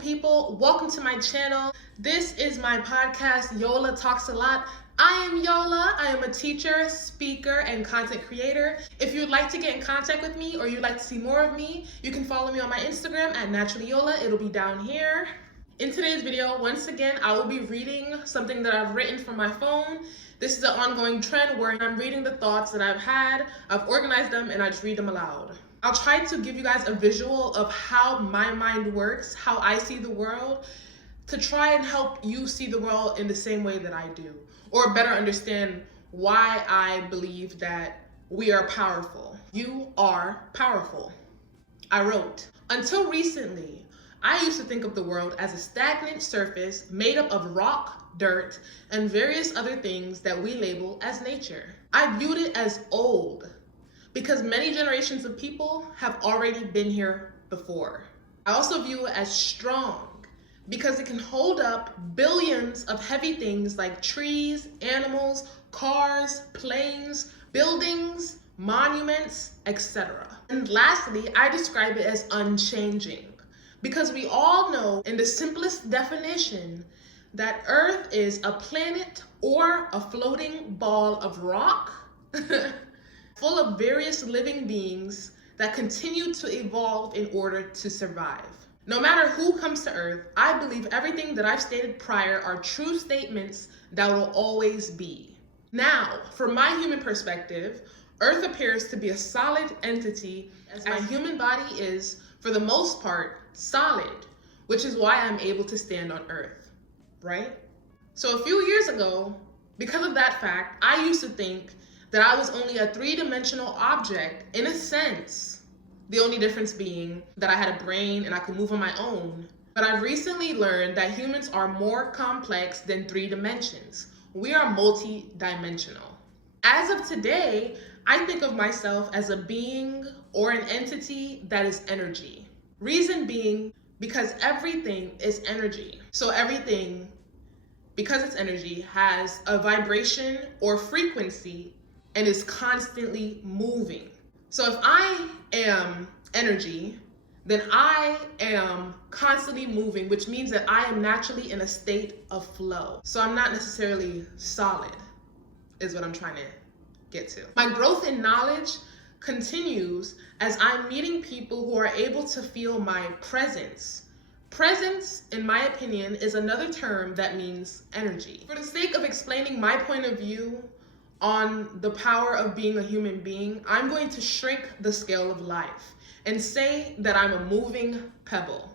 people, welcome to my channel. This is my podcast, Yola Talks a Lot. I am Yola. I am a teacher, speaker, and content creator. If you'd like to get in contact with me or you'd like to see more of me, you can follow me on my Instagram at naturallyyola. It'll be down here. In today's video, once again, I will be reading something that I've written from my phone. This is an ongoing trend where I'm reading the thoughts that I've had, I've organized them, and I just read them aloud. I'll try to give you guys a visual of how my mind works, how I see the world, to try and help you see the world in the same way that I do, or better understand why I believe that we are powerful. You are powerful. I wrote, until recently, I used to think of the world as a stagnant surface made up of rock, dirt, and various other things that we label as nature. I viewed it as old because many generations of people have already been here before. I also view it as strong because it can hold up billions of heavy things like trees, animals, cars, planes, buildings, monuments, etc. And lastly, I describe it as unchanging because we all know in the simplest definition that Earth is a planet or a floating ball of rock full of various living beings that continue to evolve in order to survive. No matter who comes to Earth, I believe everything that I've stated prior are true statements that will always be. Now, from my human perspective, Earth appears to be a solid entity as my human body is, for the most part, solid, which is why I'm able to stand on Earth, right? So a few years ago, because of that fact, I used to think that I was only a three-dimensional object in a sense, the only difference being that I had a brain and I could move on my own. But I've recently learned that humans are more complex than 3 dimensions. We are multi-dimensional. As of today, I think of myself as a being or an entity that is energy. Reason being, because everything is energy. So everything, because it's energy, has a vibration or frequency and is constantly moving. So if I am energy, then I am constantly moving, which means that I am naturally in a state of flow. So I'm not necessarily solid, is what I'm trying to get to. My growth in knowledge continues as I'm meeting people who are able to feel my presence. Presence, in my opinion, is another term that means energy. For the sake of explaining my point of view on the power of being a human being, I'm going to shrink the scale of life and say that I'm a moving pebble.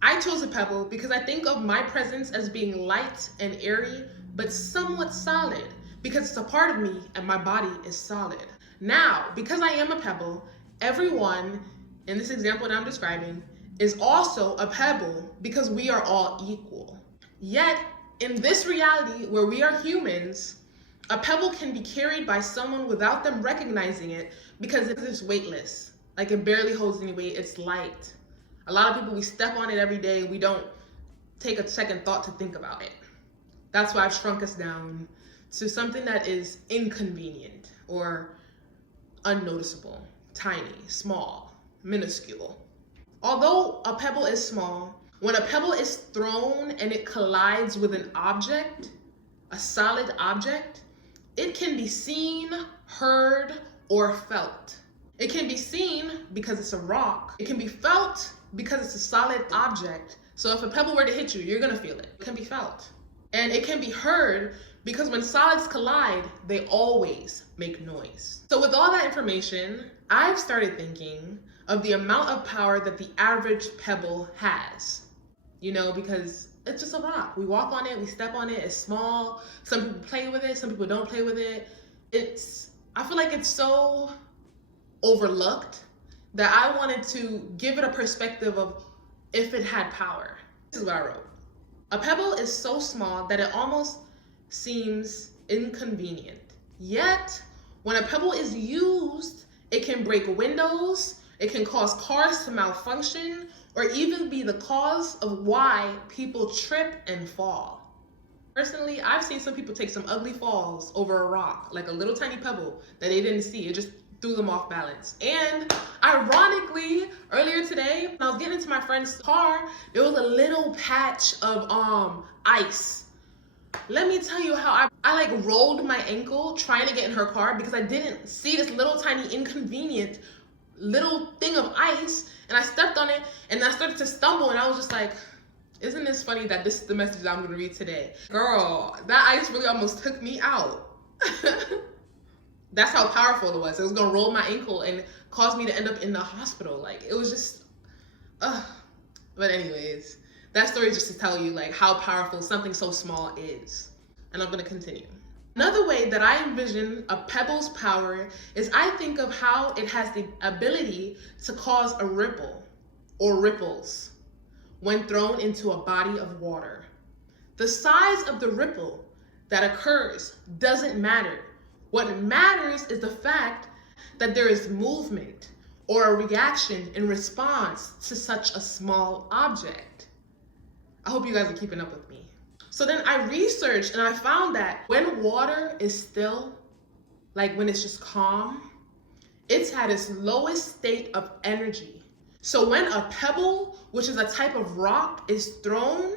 I chose a pebble because I think of my presence as being light and airy, but somewhat solid because it's a part of me and my body is solid. Now, because I am a pebble, everyone in this example that I'm describing is also a pebble because we are all equal. Yet, in this reality where we are humans, a pebble can be carried by someone without them recognizing it because it's weightless. Like it barely holds any weight, it's light. A lot of people, we step on it every day, we don't take a second thought to think about it. That's why I've shrunk us down to something that is inconvenient or unnoticeable, tiny, small, minuscule. Although a pebble is small, when a pebble is thrown and it collides with an object, a solid object, it can be seen, heard, or felt. It can be seen because it's a rock. It can be felt because it's a solid object. So if a pebble were to hit you, you're gonna feel it. It can be felt. And it can be heard because when solids collide, they always make noise. So with all that information, I've started thinking of the amount of power that the average pebble has. You know, because it's just a rock. We walk on it, we step on it, it's small. Some people play with it, some people don't play with it. I feel like it's so overlooked that I wanted to give it a perspective of if it had power. This is what I wrote. A pebble is so small that it almost seems inconvenient. Yet, when a pebble is used, it can break windows, it can cause cars to malfunction, or even be the cause of why people trip and fall. Personally, I've seen some people take some ugly falls over a rock, like a little tiny pebble that they didn't see. It just threw them off balance. And ironically, earlier today, when I was getting into my friend's car, there was a little patch of ice. Let me tell you how I like rolled my ankle trying to get in her car because I didn't see this little tiny inconvenient little thing of ice, and I stepped on it and I started to stumble, and I was just like, isn't this funny that this is the message that I'm gonna read today? Girl, that ice really almost took me out. That's how powerful it was. It was gonna roll my ankle and cause me to end up in the hospital. Like, it was just, ugh. But anyways, that story is just to tell you like how powerful something so small is. And I'm gonna continue. Another way that I envision a pebble's power is I think of how it has the ability to cause a ripple or ripples when thrown into a body of water. The size of the ripple that occurs doesn't matter. What matters is the fact that there is movement or a reaction in response to such a small object. I hope you guys are keeping up with me. So then I researched and I found that when water is still, like when it's just calm, it's at its lowest state of energy. So when a pebble, which is a type of rock, is thrown,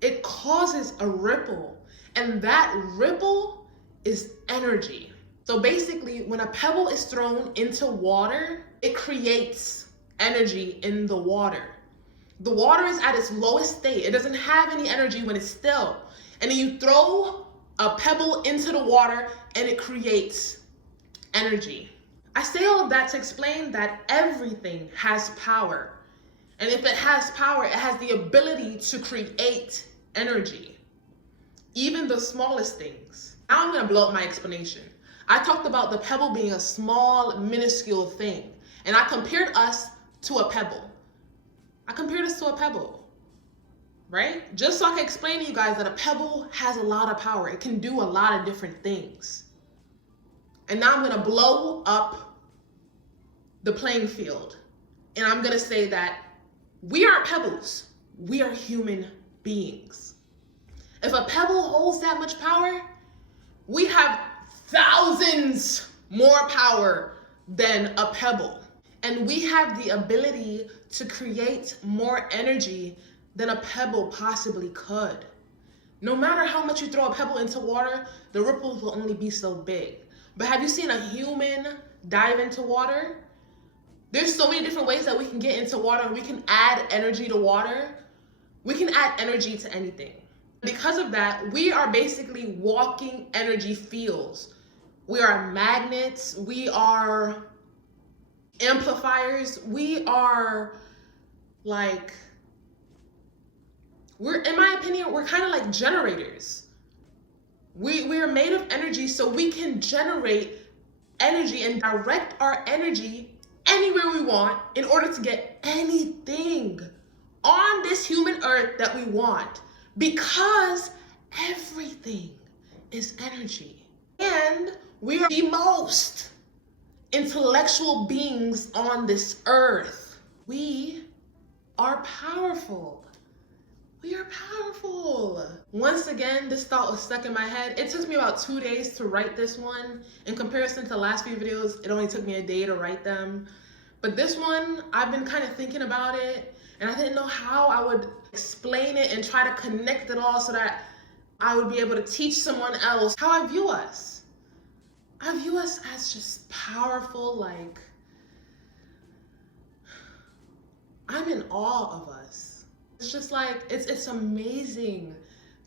it causes a ripple. And that ripple is energy. So basically, when a pebble is thrown into water, it creates energy in the water. The water is at its lowest state. It doesn't have any energy when it's still. And then you throw a pebble into the water and it creates energy. I say all of that to explain that everything has power. And if it has power, it has the ability to create energy. Even the smallest things. Now I'm gonna blow up my explanation. I talked about the pebble being a small, minuscule thing. And I compared us to a pebble. I compared us to a pebble, right? Just so I can explain to you guys that a pebble has a lot of power. It can do a lot of different things. And now I'm gonna blow up the playing field. And I'm gonna say that we aren't pebbles. We are human beings. If a pebble holds that much power, we have thousands more power than a pebble. And we have the ability to create more energy than a pebble possibly could. No matter how much you throw a pebble into water, the ripples will only be so big. But have you seen a human dive into water? There's so many different ways that we can get into water, and we can add energy to water. We can add energy to anything. Because of that, we are basically walking energy fields. We are magnets, we are amplifiers, we are like, in my opinion, we're kind of like generators. We are made of energy, so we can generate energy and direct our energy anywhere we want in order to get anything on this human earth that we want, because everything is energy. And we are the most intellectual beings on this earth. We are powerful. We are powerful. Once again, this thought was stuck in my head. It took me about 2 days to write this one. In comparison to the last few videos, it only took me a day to write them. But this one, I've been kind of thinking about it, and I didn't know how I would explain it and try to connect it all so that I would be able to teach someone else how I view us. I view us as just powerful, like, I'm in awe of us. It's just like, it's amazing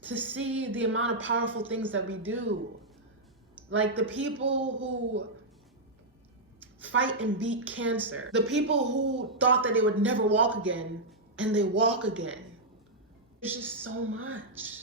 to see the amount of powerful things that we do. Like the people who fight and beat cancer. The people who thought that they would never walk again, and they walk again. There's just so much.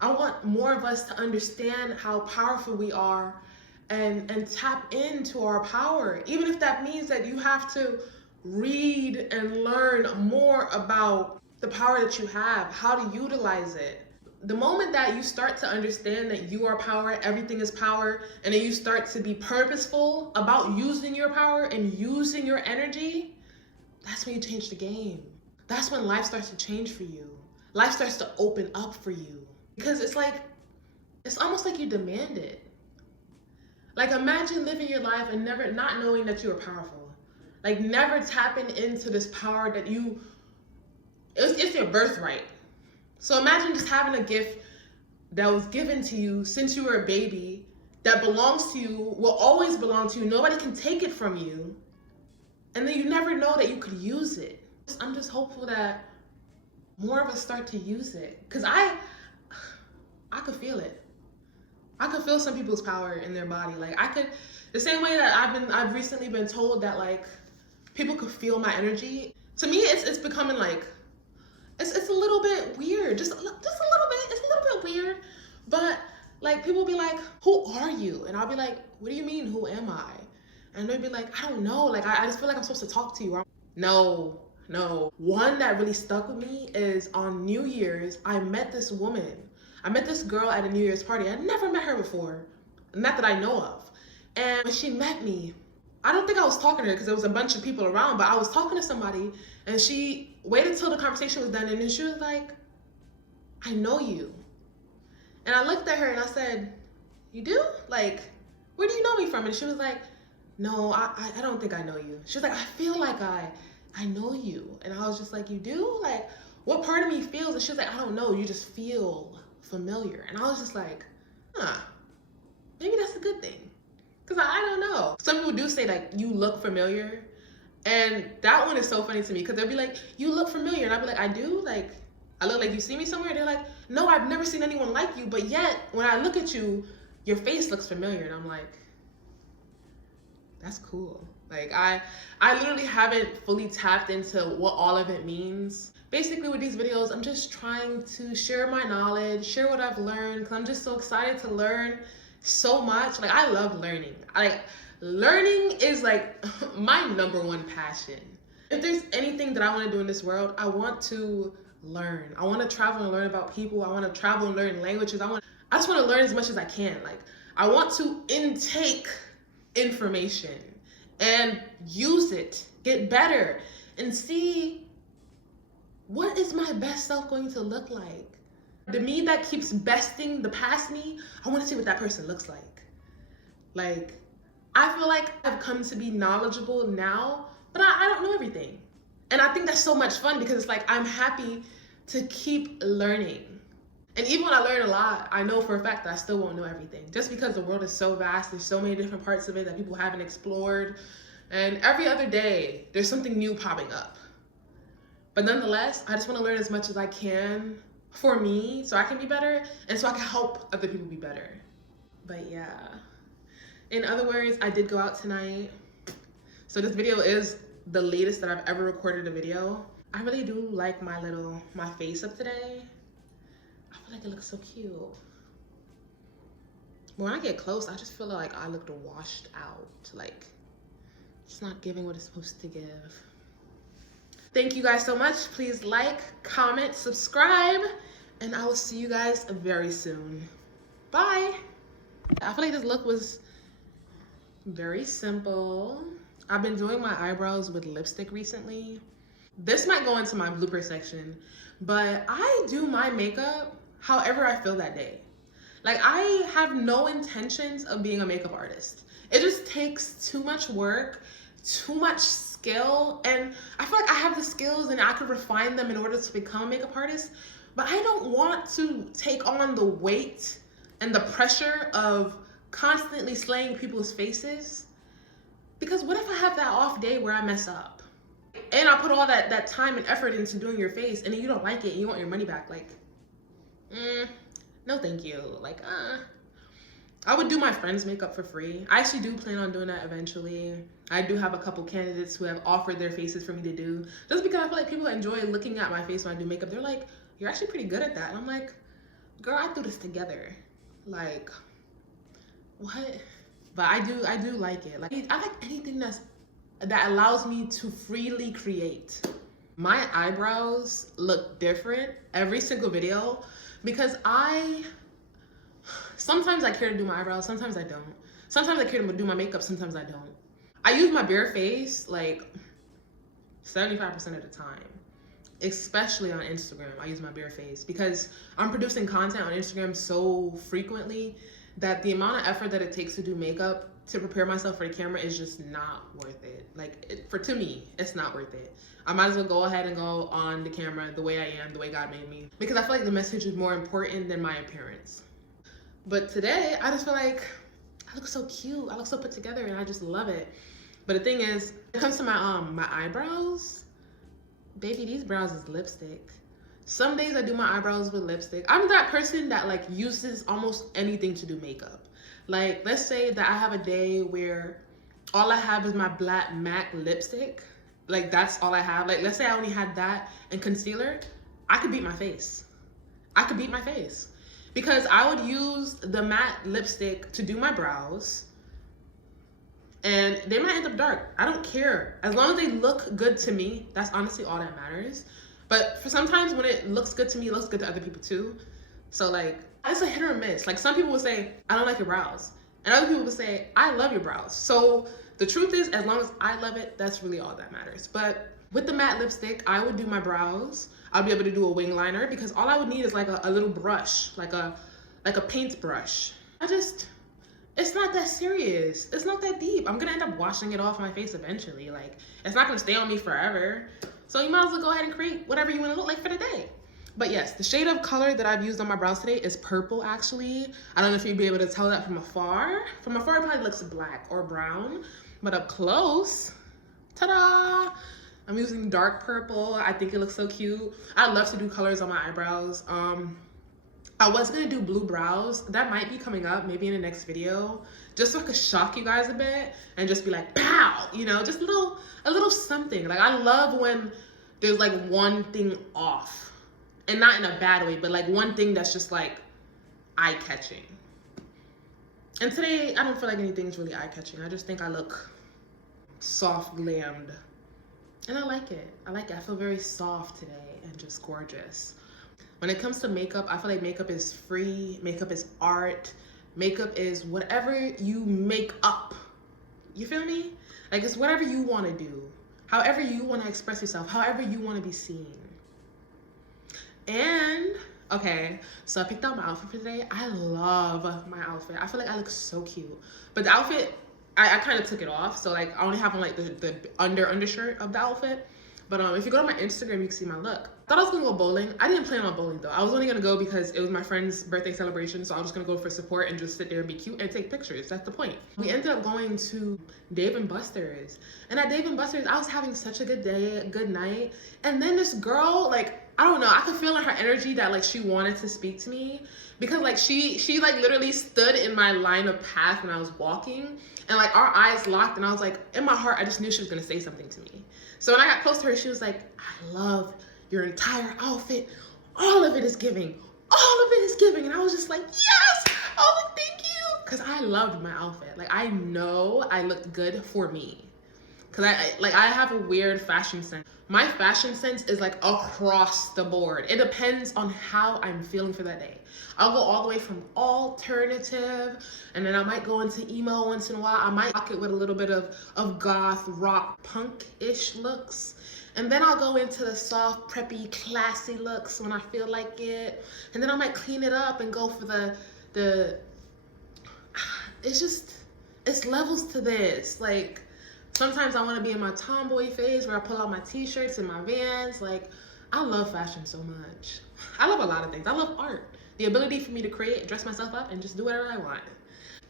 I want more of us to understand how powerful we are and tap into our power. Even if that means that you have to read and learn more about the power that you have, how to utilize it. The moment that you start to understand that you are power, everything is power, and then you start to be purposeful about using your power and using your energy, that's when you change the game. That's when life starts to change for you. Life starts to open up for you. Because it's almost like you demand it. Like, imagine living your life and never not knowing that you are powerful. Like, never tapping into this power that it's your birthright. So imagine just having a gift that was given to you since you were a baby, that belongs to you, will always belong to you. Nobody can take it from you. And then you never know that you could use it. I'm just hopeful that more of us start to use it. Because I could feel it. I could feel some people's power in their body. Like, the same way that I've recently been told that, like, people could feel my energy. To me, it's becoming like, it's a little bit weird. Just a little bit. It's a little bit weird. But, like, people will be like, who are you? And I'll be like, what do you mean, who am I? And they'll be like, I don't know. Like, I just feel like I'm supposed to talk to you. No. One that really stuck with me is on New Year's, I met this woman. I met this girl at a New Year's party. I never met her before. Not that I know of. And when she met me, I don't think I was talking to her because there was a bunch of people around, but I was talking to somebody and she waited till the conversation was done and then she was like, I know you. And I looked at her and I said, you do? Like, where do you know me from? And she was like, no, I don't think I know you. She was like, I feel like I know you. And I was just like, you do? Like, what part of me feels? And she was like, I don't know, you just feel familiar. And I was just like, maybe that's a good thing. Because I don't know. Some people do say, like, you look familiar. And that one is so funny to me because they'll be like, you look familiar. And I'll be like, I do? Like, I look like you see me somewhere? They're like, no, I've never seen anyone like you. But yet, when I look at you, your face looks familiar. And I'm like, that's cool. Like, I literally haven't fully tapped into what all of it means. Basically, with these videos, I'm just trying to share my knowledge, share what I've learned, because I'm just so excited to learn so much. Like, I love learning. Learning is like my number one passion. If there's anything that I want to do in this world, I want to learn. I want to travel and learn about people. I want to travel and learn languages. I just want to learn as much as I can. Like, I want to intake information and use it, get better, and see what is my best self going to look like. The me that keeps besting the past me, I want to see what that person looks like. Like, I feel like I've come to be knowledgeable now, but I don't know everything. And I think that's so much fun because it's like I'm happy to keep learning. And even when I learn a lot, I know for a fact that I still won't know everything. Just because the world is so vast, there's so many different parts of it that people haven't explored. And every other day, there's something new popping up. But nonetheless, I just want to learn as much as I can for me so I can be better and so I can help other people be better. But yeah. In other words, I did go out tonight. So this video is the latest that I've ever recorded a video. I really do like my face up today. I feel like it looks so cute. But when I get close, I just feel like I looked washed out. Like, it's not giving what it's supposed to give. Thank you guys so much. Please like, comment, subscribe, and I will see you guys very soon. Bye. I feel like this look was very simple. I've been doing my eyebrows with lipstick recently. This might go into my blooper section, but I do my makeup however I feel that day. Like, I have no intentions of being a makeup artist. It just takes too much work, too much skill, and I feel like I have the skills and I could refine them in order to become a makeup artist, but I don't want to take on the weight and the pressure of constantly slaying people's faces, because what if I have that off day where I mess up and I put all that time and effort into doing your face and then you don't like it and you want your money back? Like, no thank you. Like, I would do my friend's makeup for free. I actually do plan on doing that eventually. I do have a couple candidates who have offered their faces for me to do, just because I feel like people enjoy looking at my face when I do makeup. They're like, you're actually pretty good at that. And I'm like, girl, I threw this together. Like, what? But I do like it. Like, I like anything that allows me to freely create. My eyebrows look different every single video because sometimes I care to do my eyebrows, sometimes I don't. Sometimes I care to do my makeup, sometimes I don't. I use my bare face like 75% of the time, especially on Instagram. I use my bare face because I'm producing content on Instagram so frequently that the amount of effort that it takes to do makeup to prepare myself for the camera is just not worth it. Like, to me, it's not worth it. I might as well go ahead and go on the camera the way I am, the way God made me, because I feel like the message is more important than my appearance. But today, I just feel like I look so cute. I look so put together, and I just love it. But the thing is, when it comes to my eyebrows, baby, these brows is lipstick. Some days I do my eyebrows with lipstick. I'm that person that like uses almost anything to do makeup. Like, let's say that I have a day where all I have is my black MAC lipstick. Like, that's all I have. Like, let's say I only had that and concealer. I could beat my face. I could beat my face. Because I would use the matte lipstick to do my brows. And they might end up dark. I don't care. As long as they look good to me, that's honestly all that matters. But for sometimes when it looks good to me, it looks good to other people too. So like, it's a hit or miss. Like, some people will say, I don't like your brows. And other people will say, I love your brows. So the truth is, as long as I love it, that's really all that matters. But with the matte lipstick, I would do my brows. I'll be able to do a wing liner because all I would need is like a little brush, like a paint brush. It's not that serious. It's not that deep. I'm gonna end up washing it off my face eventually. Like, it's not gonna stay on me forever. So you might as well go ahead and create whatever you wanna look like for the day. But yes, the shade of color that I've used on my brows today is purple, actually. I don't know if you'd be able to tell that from afar. From afar, it probably looks black or brown. But up close, ta-da! I'm using dark purple. I think it looks so cute. I love to do colors on my eyebrows. I was gonna do blue brows. That might be coming up maybe in the next video, just so I could shock you guys a bit and just be like, pow, you know, just a little something. Like, I love when there's like one thing off, and not in a bad way, but like one thing that's just like eye-catching. And today, I don't feel like anything's really eye-catching. I just think I look soft glammed, and I like it. I like it. I feel very soft today and just gorgeous. When it comes to makeup, I feel like makeup is free, makeup is art, makeup is whatever you make up. You feel me? Like, it's whatever you want to do, however you want to express yourself, however you want to be seen. And, okay, so I picked out my outfit for today. I love my outfit. I feel like I look so cute. But the outfit, I kind of took it off. So, like, I only have on, like, the undershirt of the outfit. But if you go to my Instagram, you can see my look. I thought I was gonna go bowling. I didn't plan on bowling though. I was only gonna go because it was my friend's birthday celebration, so I was just gonna go for support and just sit there and be cute and take pictures. That's the point. We ended up going to Dave & Buster's. And at Dave & Buster's, I was having such a good day, a good night. And then this girl, like, I don't know, I could feel in her energy that like she wanted to speak to me, because like she like literally stood in my line of path when I was walking, and like our eyes locked, and I was like, in my heart, I just knew she was gonna say something to me. So when I got close to her, she was like, I love your entire outfit. All of it is giving. All of it is giving. And I was just like, yes! Oh, like, thank you. Because I loved my outfit. Like, I know I looked good for me. Because I have a weird fashion sense. My fashion sense is like across the board. It depends on how I'm feeling for that day. I'll go all the way from alternative, and then I might go into emo once in a while. I might rock it with a little bit of goth, rock, punk-ish looks. And then I'll go into the soft, preppy, classy looks when I feel like it. And then I might clean it up and go for it's levels to this. Like, sometimes I want to be in my tomboy phase where I pull out my t-shirts and my Vans. Like, I love fashion so much. I love a lot of things. I love art. The ability for me to create, dress myself up, and just do whatever I want.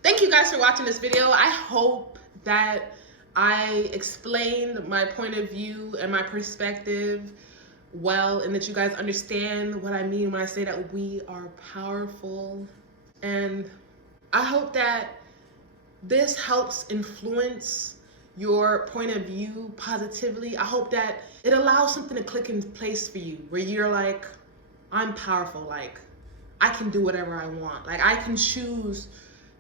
Thank you guys for watching this video. I hope that I explained my point of view and my perspective well, and that you guys understand what I mean when I say that we are powerful. And I hope that this helps influence your point of view positively. I hope that it allows something to click in place for you, where you're like, I'm powerful, like, I can do whatever I want. Like, I can choose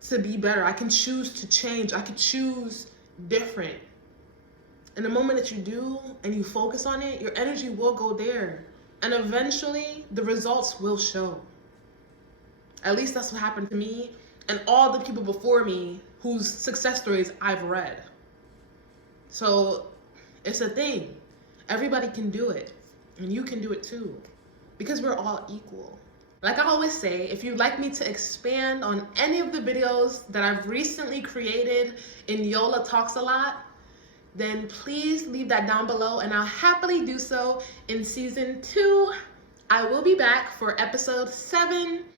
to be better. I can choose to change. I can choose different. And the moment that you do and you focus on it, your energy will go there. And eventually, the results will show. At least that's what happened to me and all the people before me whose success stories I've read. So it's a thing. Everybody can do it. And you can do it too. Because we're all equal. Like I always say, if you'd like me to expand on any of the videos that I've recently created in Yola Talks a Lot, then please leave that down below and I'll happily do so in season 2. I will be back for episode 7.